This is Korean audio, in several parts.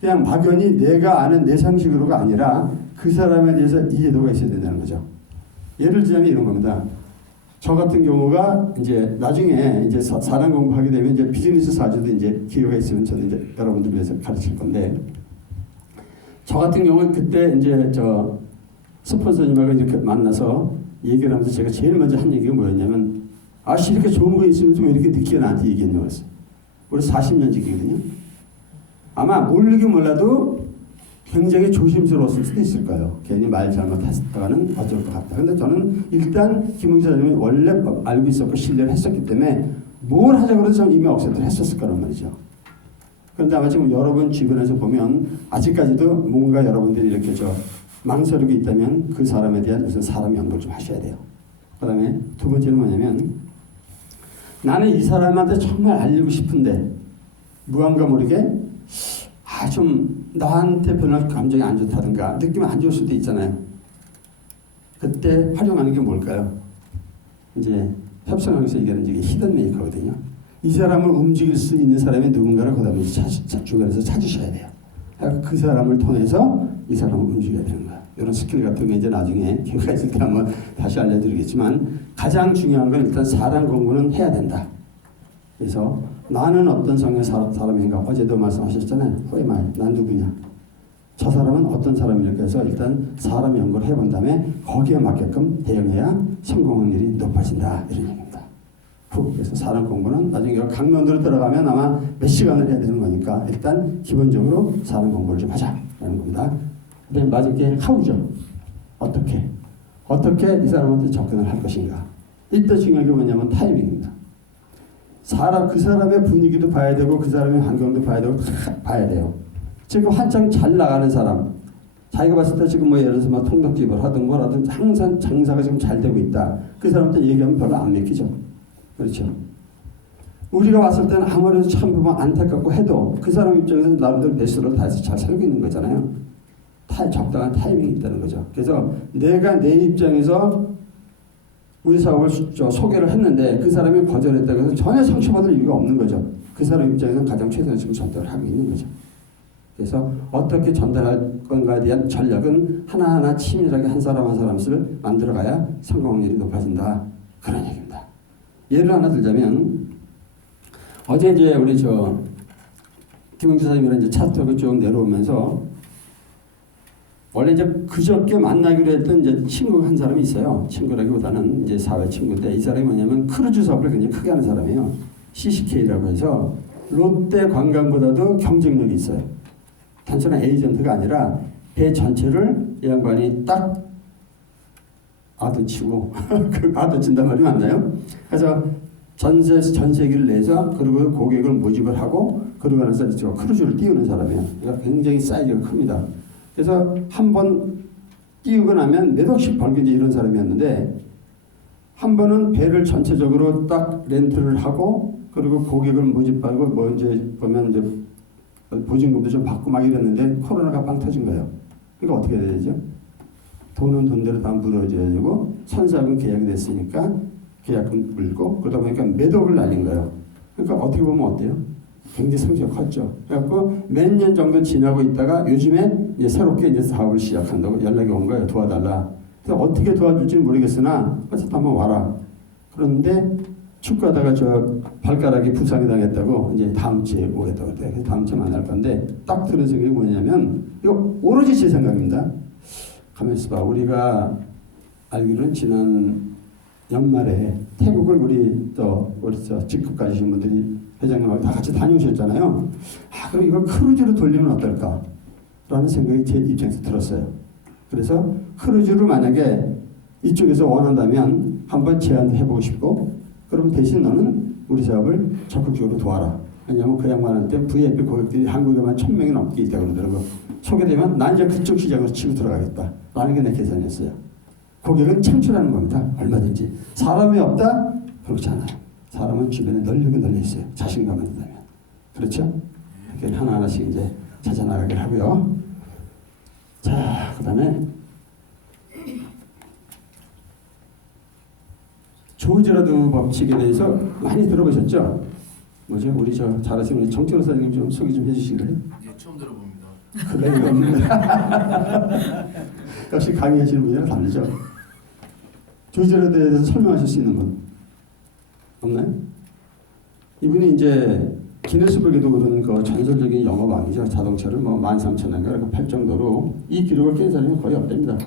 그냥 막연히 내가 아는 내 상식으로가 아니라 그 사람에 대해서 이해도가 있어야 된다는 거죠. 예를 들자면 이런 겁니다. 저 같은 경우가 이제 나중에 이제 사람 공부하게 되면 이제 비즈니스 사주도 이제 기회가 있으면 저는 이제 여러분들 위해서 가르칠 건데, 저 같은 경우는 그때 이제 저 스폰서님하고 이렇게 만나서 얘기를 하면서 제가 제일 먼저 한 얘기가 뭐였냐면, 아씨 이렇게 좋은 거 있으면서 왜 이렇게 늦게 나한테 얘기했냐고 했어요. 우리 40년 지기거든요. 아마 모르긴 몰라도 굉장히 조심스러웠을 수도 있을 거예요. 괜히 말 잘못했다가는 어쩔 것 같다. 근데 저는 일단 김웅재 사장님이 원래 알고 있었고 신뢰를 했었기 때문에 뭘 하자고 해서 이미 억셉트를 했었을 거란 말이죠. 그런데 아마 지금 여러분 주변에서 보면 아직까지도 뭔가 여러분들이 이렇게 망설이고 있다면 그 사람에 대한 무슨 사람 연구를 좀 하셔야 돼요. 그 다음에 두 번째는 뭐냐면, 나는 이 사람한테 정말 알리고 싶은데 무언가 모르게 좀 나한테 별로 감정이 안 좋다든가 느낌이 안 좋을 수도 있잖아요. 그때 활용하는 게 뭘까요? 이제 협상학에서 얘기하는 게 히든 메이커거든요. 이 사람을 움직일 수 있는 사람이 누군가를 그다음에 주변에서 찾으셔야 돼요. 그 사람을 통해서 이 사람을 움직여야 되는 거예요. 이런 스킬 같은 게 이제 나중에 기회가 있을 때 한번 다시 알려드리겠지만, 가장 중요한 건 일단 사람 공부는 해야 된다. 그래서 나는 어떤 성의 사람인가, 어제도 말씀하셨잖아요. 후에말 난 누구냐, 저 사람은 어떤 사람일까 해서 일단 사람 연구를 해본 다음에 거기에 맞게끔 대응해야 성공 확률이 높아진다, 이런 얘기입니다. 그래서 사람 공부는 나중에 강론으로 들어가면 아마 몇 시간을 해야 되는 거니까 일단 기본적으로 사람 공부를 좀 하자라는 겁니다. 그다음에 마지막에 how죠. 어떻게 이 사람한테 접근을 할 것인가. 이때 중요한 게 뭐냐면 타이밍입니다. 그 사람의 분위기도 봐야 되고 그 사람의 환경도 봐야 되고 다 봐야 돼요. 지금 한창 잘 나가는 사람, 자기가 봤을 때 지금 예를 들어서 통닭집을 하든 뭐라든 항상 장사가 지금 잘 되고 있다. 그 사람한테 얘기하면 별로 안 믿기죠. 그렇죠. 우리가 왔을 때는 아무래도 참 보면 안타깝고 해도 그 사람 입장에서는 나름대로 매수를 다 해서 잘 살고 있는 거잖아요. 적당한 타이밍이 있다는 거죠. 그래서 내가 내 입장에서 우리 사업을 소개를 했는데 그 사람이 거절했다고 해서 전혀 상처받을 이유가 없는 거죠. 그 사람 입장에서는 가장 최선을 지금 전달을 하고 있는 거죠. 그래서 어떻게 전달할 건가에 대한 전략은 하나하나 치밀하게 한 사람 한 사람씩 만들어가야 성공 확률이 높아진다. 그런 얘기입니다. 예를 하나 들자면, 어제 이제 우리 김웅재 사장님이랑 이제 차 타고 쭉 내려오면서 원래 이제 그저께 만나기로 했던 이제 친구가 한 사람이 있어요. 친구라기보다는 이제 사회 친구인데, 이 사람이 뭐냐면 크루즈 사업을 굉장히 크게 하는 사람이에요. CCK라고 해서 롯데 관광보다도 경쟁력이 있어요. 단순한 에이전트가 아니라 배 전체를 이 양반이 딱 아도치고 그 아도친단 말이 맞나요? 그래서 전 세계를 내서 그리고 고객을 모집을 하고 그러고 나서 크루즈를 띄우는 사람이에요. 그러니까 굉장히 사이즈가 큽니다. 그래서 한번 띄우고 나면 몇 억씩 벌게 이런 사람이었는데, 한 번은 배를 전체적으로 딱 렌트를 하고 그리고 고객을 모집하고 이제 보면 이제 보증금도 좀 받고 막 이랬는데 코로나가 빵 터진 거예요. 그러니까 어떻게 해야 되죠? 돈은 돈대로 다 물어줘야 되고 선사금 계약이 됐으니까 계약금 물고 그러다 보니까 몇 억을 날린 거예요. 그러니까 어떻게 보면 어때요? 굉장히 성취가 컸죠. 그래갖고 몇 년 정도 지나고 있다가 요즘에 이제 새롭게 이제 사업을 시작한다고 연락이 온 거예요. 도와달라. 그래서 어떻게 도와줄지 모르겠으나 어쨌든 한번 와라. 그런데 축구하다가 발가락이 부상이 당했다고 이제 다음 주에 오겠다고 그래. 그래서 다음 주에 만날 건데 딱 들은 생각이 뭐냐면, 이거 오로지 제 생각입니다. 가만히 있어봐. 우리가 알기로는 지난 연말에 태국을 우리 직급 가지신 분들이 회장님하고 다 같이 다녀오셨잖아요. 그럼 이걸 크루즈로 돌리면 어떨까? 라는 생각이 제 입장에서 들었어요. 그래서 크루즈를 만약에 이쪽에서 원한다면 한번 제안도 해보고 싶고, 그럼 대신 너는 우리 사업을 적극적으로 도와라. 왜냐하면 그 양반한테 VIP 고객들이 한국에만 1000명이 넘게 있다고 그러더라고요. 소개되면 난 이제 그쪽 시장으로 치고 들어가겠다. 라는 게 내 계산이었어요. 고객은 창출하는 겁니다. 얼마든지. 사람이 없다? 그렇지 않아요. 사람은 주변에 널리고 널려 있어요. 자신감을 든다면. 그렇죠? 이렇게 하나하나씩 이제 찾아나가길 하고요. 자, 그 다음에 조지라드 법칙에 대해서 많이 들어보셨죠? 뭐죠? 우리 잘 아시는 정철호 사장님 좀 소개 좀 해주시길래요? 처음 들어봅니다. 그런 게 없는데. 역시 강의하시는 분이랑 다르죠. 조지라드에 대해서 설명하실 수 있는 분 없나요? 이분이 이제 기네스북에도 그런 그 전설적인 영업왕이죠. 자동차를 뭐 13,000원인가 그렇게 팔 정도로 이 기록을 깬 사람이 거의 없답니다.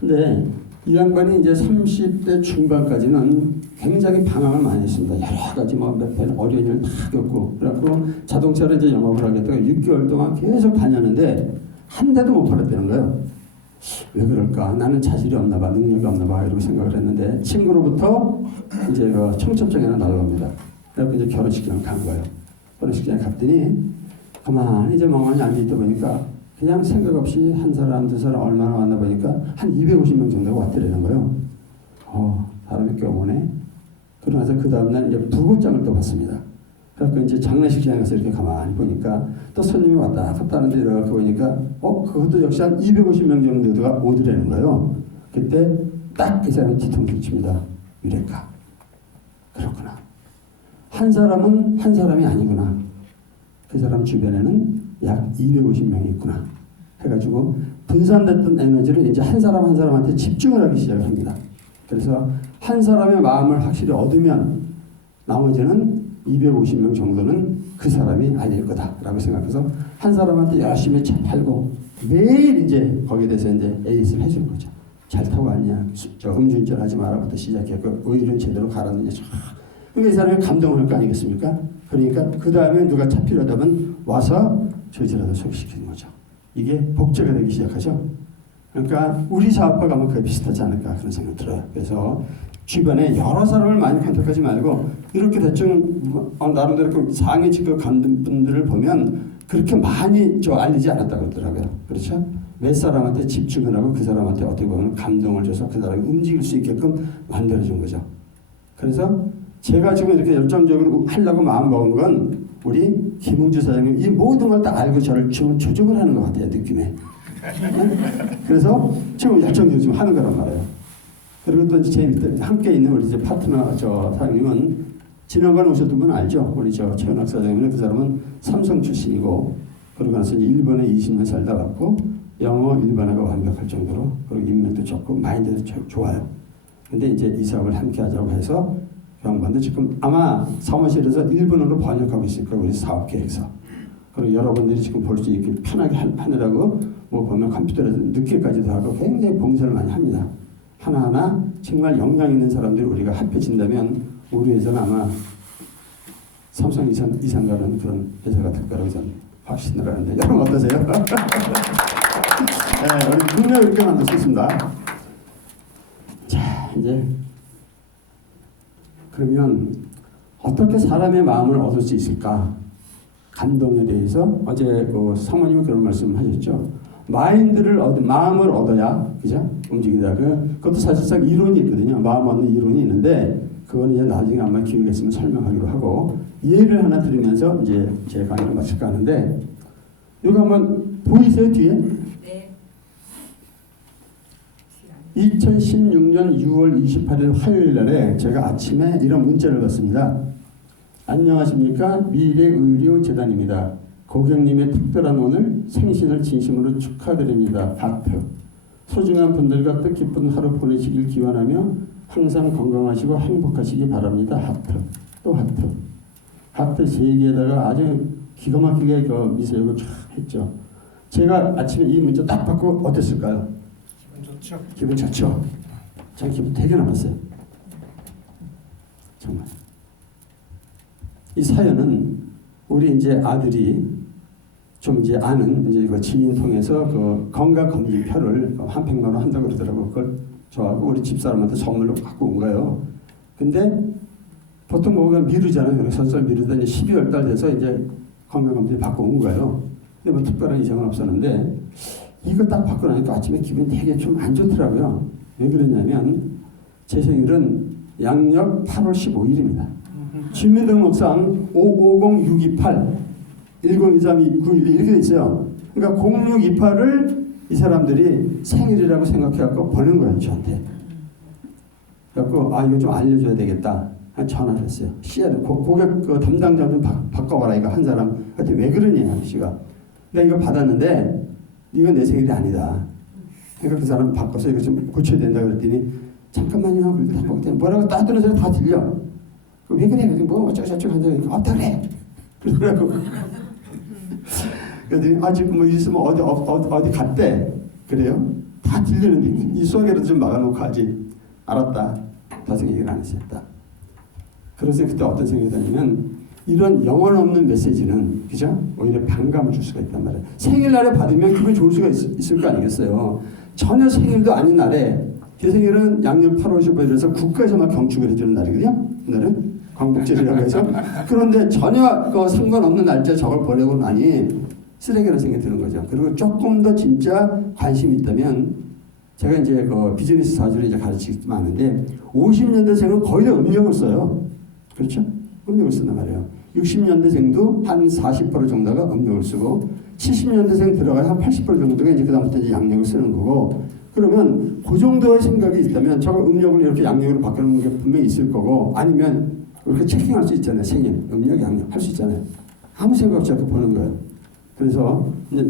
근데 이 양반이 이제 30대 중반까지는 굉장히 방황을 많이 했습니다. 여러 가지 몇 번 어려운 일을 다 겪고 그래갖고 자동차를 이제 영업을 하겠다가 6개월 동안 계속 다녔는데 한 대도 못 팔았다는 거예요. 왜 그럴까? 나는 자질이 없나 봐, 능력이 없나 봐 이러고 생각을 했는데 친구로부터 이제 그 청첩장이 하나 날라옵니다. 그래서 이제 결혼식장을 간 거예요. 결혼식장에 갔더니 가만히 이제 멍하니 앉아있다 보니까 그냥 생각 없이 한 사람, 두 사람 얼마나 왔나 보니까 한 250명 정도가 왔더라는 거예요. 사람이 꽤 오네. 그러고 나서 그 다음날 이제 부고장을 또 받습니다. 그래서 이제 장례식장에 가서 이렇게 가만히 보니까 또 손님이 왔다 갔다 하는데 이렇게 보니까 그것도 역시 한 250명 정도가 오더라는 거예요. 그때 딱 그 사람이 뒤통수를 칩니다. 유레카. 그렇구나. 한 사람은 한 사람이 아니구나. 그 사람 주변에는 약 250명이 있구나. 해가지고 분산됐던 에너지를 이제 한 사람 한 사람한테 집중을 하기 시작을 합니다. 그래서 한 사람의 마음을 확실히 얻으면 나머지는 250명 정도는 그 사람이 아닐 거다라고 생각해서 한 사람한테 열심히 차 팔고 매일 이제 거기에 대해서 이제 에이스를 해주는 거죠. 잘 타고 왔냐? 음주운전 하지 마라부터 시작해서 오일은 제대로 갈았느냐? 그러니까 이 사람이 감동을 할 거 아니겠습니까? 그러니까 그 다음에 누가 차 필요하다면 와서 저지라도 소개시키는 거죠. 이게 복제가 되기 시작하죠. 그러니까 우리 사업과 아마 거의 비슷하지 않을까 그런 생각이 들어요. 그래서 주변에 여러 사람을 많이 컨택하지 말고 이렇게 대충 나름대로 그 상위 직급 간는 분들을 보면 그렇게 많이 알리지 않았다고 그러더라고요. 그렇죠? 몇 사람한테 집중을 하고 그 사람한테 어떻게 보면 감동을 줘서 그 사람이 움직일 수 있게끔 만들어준 거죠. 그래서 제가 지금 이렇게 열정적으로 하려고 마음먹은 건 우리 김웅주 사장님 이 모든 걸 다 알고 저를 지금 조종을 하는 것 같아요. 느낌에. 그래서 지금 열정적으로 지금 하는 거란 말이에요. 그리고 또 이제 제 밑에 함께 있는 우리 이제 파트너 사장님은 지난번에 오셨던 분 알죠? 우리 최은학 사장님은 그 사람은 삼성 출신이고 그러고 나서 이제 일본에 20년 살다 왔고 영어 일본어가 완벽할 정도로 그리고 인맥도 좋고 마인드도 좋아요. 근데 이제 이 사업을 함께 하자고 해서 양반도 지금 아마 사무실에서 일본어로 번역하고 있을 거예요. 우리 사업 계획서. 그리고 여러분들이 지금 볼 수 있게 편하게 하느라고 뭐 보면 컴퓨터에서 늦게까지도 하고 굉장히 봉사를 많이 합니다. 하나하나 정말 역량 있는 사람들이 우리가 합해진다면 우리 회사는 아마 삼성 이상 가는 그런 회사가 될 거라고 저는 확신을 하는데 여러분 어떠세요? 네, 우리 분명 이렇게 만들 수 있습니다. 자, 이제 그러면 어떻게 사람의 마음을 얻을 수 있을까? 감동에 대해서 어제 그 사모님이 그런 말씀을 하셨죠. 마음을 얻어야, 그죠? 움직이다. 그것도 사실상 이론이 있거든요. 마음 얻는 이론이 있는데, 그거는 이제 나중에 아마 기회가 있으면 설명하기로 하고, 예를 하나 드리면서 이제 제 강의를 마칠까 하는데, 이거 한번 보이세요, 뒤에? 네. 2016년 6월 28일 화요일 날에 제가 아침에 이런 문자를 받습니다. 안녕하십니까? 미래의료재단입니다. 고객님의 특별한 오늘 생신을 진심으로 축하드립니다. 하트. 소중한 분들과 뜻깊은 하루 보내시길 기원하며 항상 건강하시고 행복하시기 바랍니다. 하트. 또 하트. 하트 3개에다가 아주 기가 막히게 그 미소를 쫙 했죠. 제가 아침에 이 문자 딱 받고 어땠을까요? 좋죠. 기분 좋죠? 전 기분 되게 나빴어요. 정말. 이 사연은 우리 이제 아들이 좀 이제 아는 이제 그 지인 통해서 그 건강검진표를 한 100만 원 한다고 그러더라고요. 그걸 저하고 우리 집사람한테 선물로 갖고 온 거예요. 근데 보통 뭐 그냥 미루잖아요. 그래서 설설 미루다 이제 12월 달 돼서 이제 건강검진 받고 온 거예요. 근데 뭐 특별한 이상은 없었는데 이거 딱 받고 나니까 아침에 기분이 되게 좀 안 좋더라고요. 왜 그러냐면 제 생일은 양력 8월 15일입니다. 주민등록상 550628 10232911 이렇게 돼 있어요. 그러니까 0628을 이 사람들이 생일이라고 생각해갖고 보낸 거예요, 저한테. 그래갖고 이거 좀 알려줘야 되겠다. 전화를 했어요. 고객 그 담당자 좀 바꿔봐라. 이거 한 사람. 하여튼 왜 그러냐, 아저씨가. 내가 이거 받았는데 이건 내 생일이 아니다. 그러니까 그 사람 바꿔서 이거 좀 고쳐야 된다 그랬더니 잠깐만요. 뭐라고 따뜻한 소리 다 들려. 왜 그래? 뭐 어쩌고저쩌고 한다. 없다 그래. 그러더라고. 그랬더니 지금 뭐 있으면 어디 갔대. 그래요? 다 들리는데 이 수화기라도 좀 막아놓고 하지. 알았다. 더 이상 얘기를 안 했었다. 그래서 그때 어떤 생각이 드냐면 이런 영혼 없는 메시지는 그죠? 오히려 반감을 줄 수가 있단 말이에요. 생일날에 받으면 기분이 좋을 수가 있을 거 아니겠어요. 전혀 생일도 아닌 날에 제 생일은 양력 8월 15일에서 국가에서 막 경축을 해주는 날이거든요. 그날은 광복절이라고 해서 그런데 전혀 상관없는 날짜에 저걸 보내고 나니 쓰레기라는 생각이 드는 거죠. 그리고 조금 더 진짜 관심이 있다면 제가 이제 그 비즈니스 사주를 이제 가르치고 하는데 50년대생은 거의 다 음력을 써요. 그렇죠? 음력을 쓴단 말이에요. 60년대생도 한 40% 정도가 음력을 쓰고 70년대생 들어가야 한 80% 정도가 이제 그다음부터 이제 양력을 쓰는 거고 그러면 그 정도의 생각이 있다면 저거 음력을 이렇게 양력으로 바꾸는 게 분명히 있을 거고 아니면 이렇게 체킹할 수 있잖아요. 생일, 음력, 양력 할 수 있잖아요. 아무 생각 없이 이렇게 보는 거예요. 그래서 이제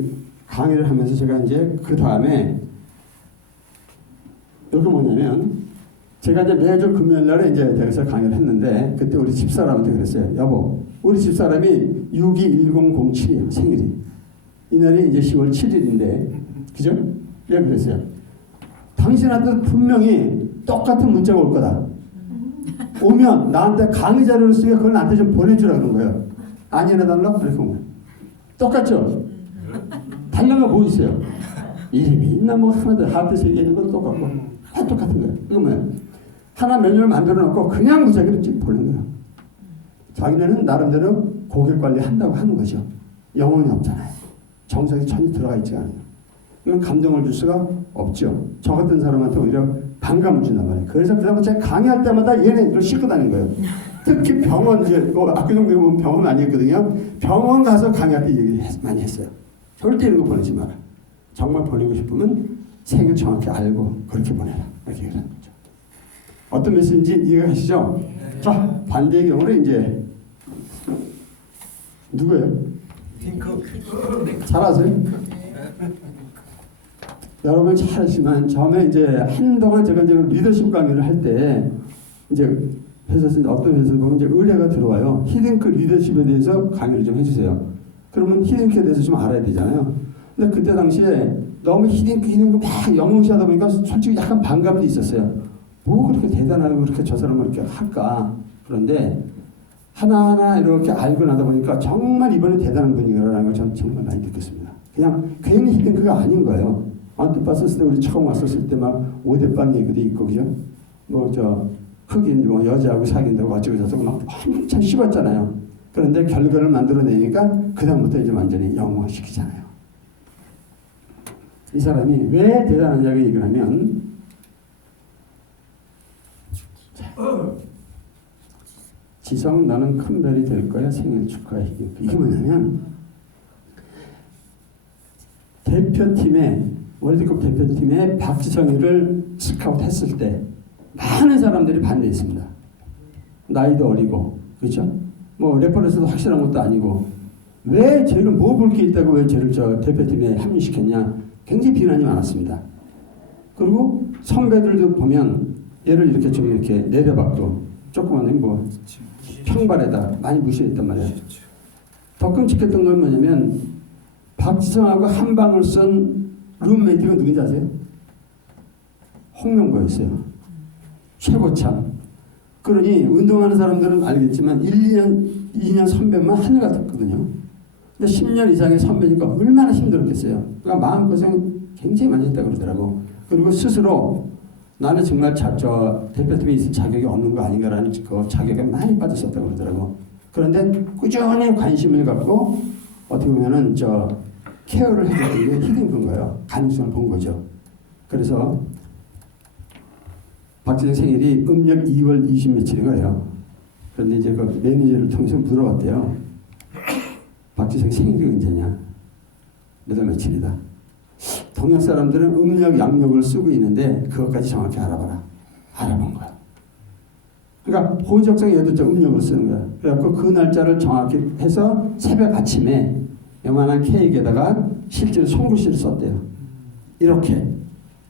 강의를 하면서 제가 이제 그 다음에 이게 뭐냐면 제가 이제 매주 금요일 날에 이제 대학에서 강의를 했는데 그때 우리 집사람한테 그랬어요. 여보, 우리 집사람이 621007이에요. 생일이. 이날이 이제 10월 7일인데 그죠? 왜 그랬어요? 당신한테 분명히 똑같은 문자가 올 거다. 오면 나한테 강의 자료를 쓰게 그걸 나한테 좀 보내주라 그런 거예요. 아니나 달라? 그렇게 온 거예요. 똑같죠? 달라는 거 뭐 있어요? 이름이 있나 뭐 하나도 하트 세개 있는 것도 똑같고 다 똑같은 거예요. 이거 뭐예요? 하나 메뉴를 만들어 놓고 그냥 무작위로 찍 보내는 거예요. 자기네는 나름대로 고객 관리한다고 하는 거죠. 영혼이 없잖아요. 정성이 전혀 들어가 있지 않아요. 이건 감동을 줄 수가 없죠. 저 같은 사람한테 오히려 반감을 준단 말이에요. 그래서 그다음에 제가 강의할 때마다 얘네들을 싣고 다니는 거예요. 특히 병원, 이제 학교정도 보면 병원 많이 했거든요. 병원 가서 강의할 때 얘기 많이 했어요. 절대 이런 거 보내지 마라. 정말 보내고 싶으면 생일 정확히 알고 그렇게 보내라. 이렇게 얘기를 하는 거죠. 어떤 메시지인지 이해가시죠? 자, 반대의 경우로 이제 누구예요? 잘 아세요? 여러분 잘 아시지만 처음에 이제 한동안 제가 이제 리더십 강의를 할 때 이제 회사에서 어떤 회사에 보면 이제 의뢰가 들어와요. 히딩크 리더십에 대해서 강의를 좀 해주세요. 그러면 히딩크에 대해서 좀 알아야 되잖아요. 근데 그때 당시에 너무 히딩크 막 영웅시하다 보니까 솔직히 약간 반감도 있었어요. 뭐 그렇게 대단하고 그렇게 저 사람을 이렇게 할까? 그런데 하나하나 이렇게 알고 나다 보니까 정말 이번에 대단한 분이라는 걸 저는 정말 많이 느꼈습니다. 그냥 괜히 히딩크가 아닌 거예요. 언뜻 봤을 때 우리 처음 왔었을 때 막 5대빵 얘기도 있고 그죠? 뭐 저 흑인 뭐 여자하고 사귄다고 어쩌고 저쩌고 막 엄청 씹었잖아요. 그런데 결과를 만들어내니까 그 다음부터 이제 완전히 영웅화시키잖아요. 이 사람이 왜 대단하냐고 얘기를 하면 지성 너는 큰 별이 될 거야 생일 축하해. 이게 뭐냐면 대표팀에 월드컵 대표팀에 박지성이를 스카우트 했을 때 많은 사람들이 반대했습니다. 나이도 어리고 그렇죠? 뭐 레퍼런스도 확실한 것도 아니고 왜 쟤를 뭐 볼 게 있다고 왜 쟤를 저 대표팀에 합류시켰냐 굉장히 비난이 많았습니다. 그리고 선배들도 보면 얘를 이렇게 좀 이렇게 내려받고 조그만 뭐 평발에다 많이 무시했단 말이에요. 더 끔찍했던 건 뭐냐면 박지성하고 한 방을 쓴 룸메이트가 누군지 아세요? 홍명보였어요. 최고참. 그러니 운동하는 사람들은 알겠지만 1, 2년 선배만 하늘 같았거든요. 근데 10년 이상의 선배니까 얼마나 힘들었겠어요. 그러니까 마음고생 굉장히 많이 했다고 그러더라고. 그리고 스스로 나는 정말 저 대표팀에 있을 자격이 없는 거 아닌가라는 그 자격에 많이 빠졌었다고 그러더라고. 그런데 꾸준히 관심을 갖고 어떻게 보면은 저 케어를 해주는 게 히딩크인 거예요. 가능성을 본 거죠. 그래서 박지성 생일이 음력 2월 20 며칠인 거예요. 그런데 이제 그 매니저를 통해서 물어봤대요. 박지성 생일이 언제냐? 몇 월 며칠이다. 동양 사람들은 음력, 양력을 쓰고 있는데 그것까지 정확히 알아봐라. 알아본 거야. 그러니까 호적성 얘도 좀 음력을 쓰는 거야. 그래갖고 그 날짜를 정확히 해서 새벽 아침에 요만한 케이크에다가 실제로 손글씨를 썼대요. 이렇게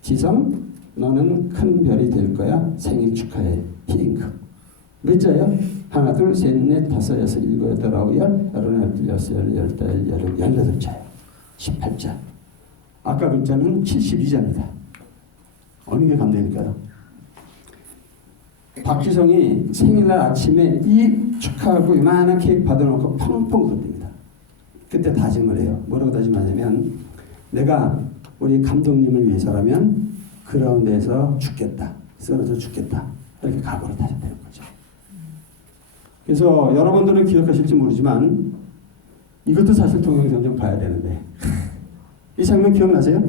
지성 너는 큰 별이 될 거야. 생일 축하해. 핑크. 몇 자예요? 하나 둘 셋 넷 다섯 여섯 일곱 여덟 아홉 열 열한 열둘 여섯 열 열다 열여덟 18자예요. 18자. 아까 글자는 72자입니다. 어느 게 감동일까요? 박지성이 생일날 아침에 이 축하하고 이만한 케이크 받아놓고 펑펑 울었답니다. 그때 다짐을 해요. 뭐라고 다짐하냐면 내가 우리 감독님을 위해서라면 그라운드에서 죽겠다. 쓰러져 죽겠다. 이렇게 각오를 다졌다는 거죠. 그래서 여러분들은 기억하실지 모르지만 이것도 사실 동영상 좀 봐야 되는데 이 장면 기억나세요?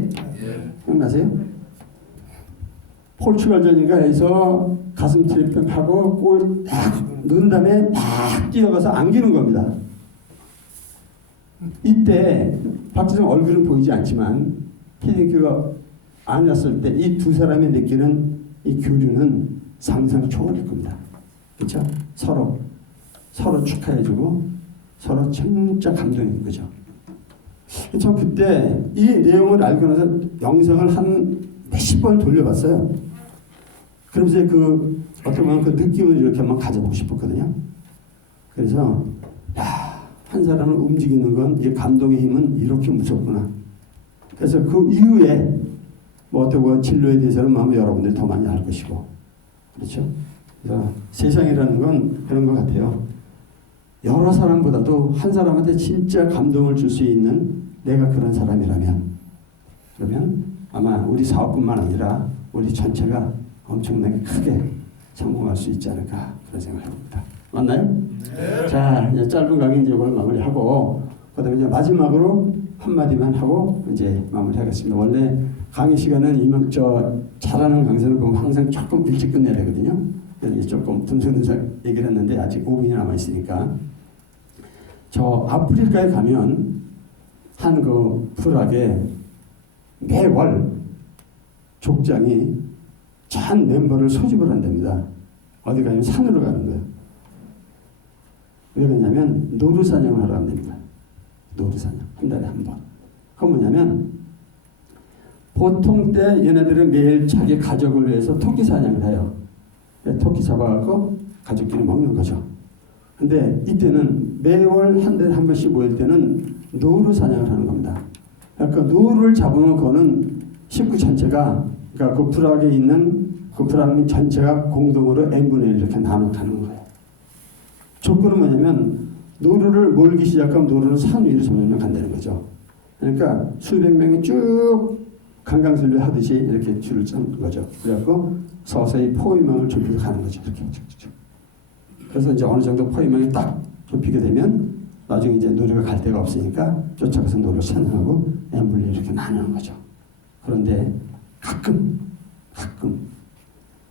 기억나세요? 포르투갈전인가 해서 가슴 트리핑하고 골 딱 넣은 다음에 막 뛰어가서 안기는 겁니다. 이때 박지성 얼굴은 보이지 않지만 피딩크가 앉았을 때 이 두 사람이 느끼는 이 교류는 상상 초월일 겁니다. 그렇죠? 서로 축하해주고 서로 진짜 감동인 거죠. 저 그때 이 내용을 알고 나서 영상을 한 몇십 번을 돌려봤어요. 그러면서 그 어떻게 보면 그 느낌을 이렇게 한번 가져보고 싶었거든요. 그래서 한 사람을 움직이는 건 이 감동의 힘은 이렇게 무섭구나. 그래서 그 이후에 뭐 어떻게 보면 진로에 대해서는 아마 여러분들이 더 많이 알 것이고 그렇죠. 그래서 세상이라는 건 그런 것 같아요. 여러 사람보다도 한 사람한테 진짜 감동을 줄 수 있는 내가 그런 사람이라면 그러면 아마 우리 사업뿐만 아니라 우리 전체가 엄청나게 크게 성공할 수 있지 않을까 그런 생각을 해봅니다. 맞나요? 네. 자, 이제 짧은 강의 이제 이걸 마무리하고 그다음에 이제 마지막으로 한마디만 하고 이제 마무리하겠습니다. 원래 강의 시간은 잘하는 강사는 보면 항상 조금 일찍 끝내야 되거든요. 그래서 조금 듬성듬성 얘기를 했는데 아직 5분이 남아 있으니까 저 아프리카에 가면 한 그 프락에 매월 족장이 전 멤버를 소집을 한답니다. 어디 가면 산으로 가는 거예요. 왜 그러냐면 노루사냥을 하러 간답니다. 노루사냥 한 달에 한 번. 그건 뭐냐면 보통 때 얘네들은 매일 자기 가족을 위해서 토끼 사냥을 해요. 토끼 잡아갖고 가족끼리 먹는 거죠. 근데 이때는 매월 한 달에 한 번씩 모일 때는 노루 사냥을 하는 겁니다. 그러니까 노루를 잡으면 그거는 식구 전체가 그러니까 그 부락에 있는 그 부락 전체가 공동으로 n분의 1 이렇게 나눠 가는 거예요. 조건은 뭐냐면 노루를 몰기 시작하면 노루는 산 위로 점점 간다는 거죠. 그러니까 수백 명이 쭉 강강술래 하듯이 이렇게 줄을 짠 거죠. 그래갖고 서서히 포위망을 좁혀서 가는 거죠. 이렇게. 그래서 이제 어느 정도 포위망이 딱 좁히게 되면 나중에 이제 노루가 갈 데가 없으니까 쫓아가서 노루를 사냥하고 n분의 1 이렇게 나누는 거죠. 그런데 가끔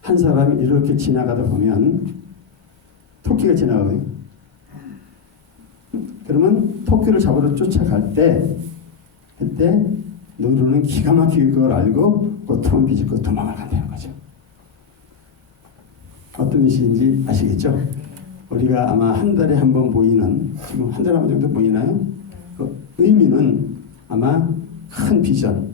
한 사람이 이렇게 지나가다 보면 토끼가 지나가거든요. 그러면 토끼를 잡으러 쫓아갈 때 그때 노루는 기가 막히게 그걸 알고 고통을 비집고 도망을 간다는 거죠. 어떤 뜻인지 아시겠죠? 우리가 아마 한 달에 한 번 모이는 지금 한 달에 한 번 정도 모이나요? 그 의미는 아마 큰 비전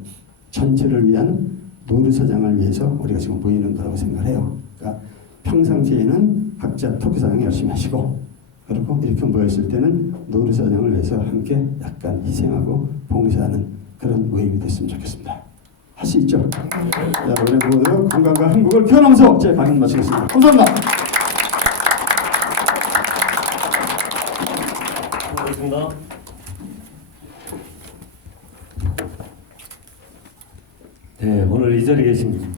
전체를 위한 노루사장을 위해서 우리가 지금 모이는 거라고 생각을 해요. 그러니까 평상시에는 각자 토끼사냥 열심히 하시고 그리고 이렇게 모였을 때는 노루사냥을 위해서 함께 약간 희생하고 봉사하는 그런 모임이 됐으면 좋겠습니다. 할 수 있죠? 자, 우리 모두 건강과 행복을 기원하면서 제 강의 마치겠습니다. 감사합니다. 고맙습니다. 네, 오늘 이 자리에 계신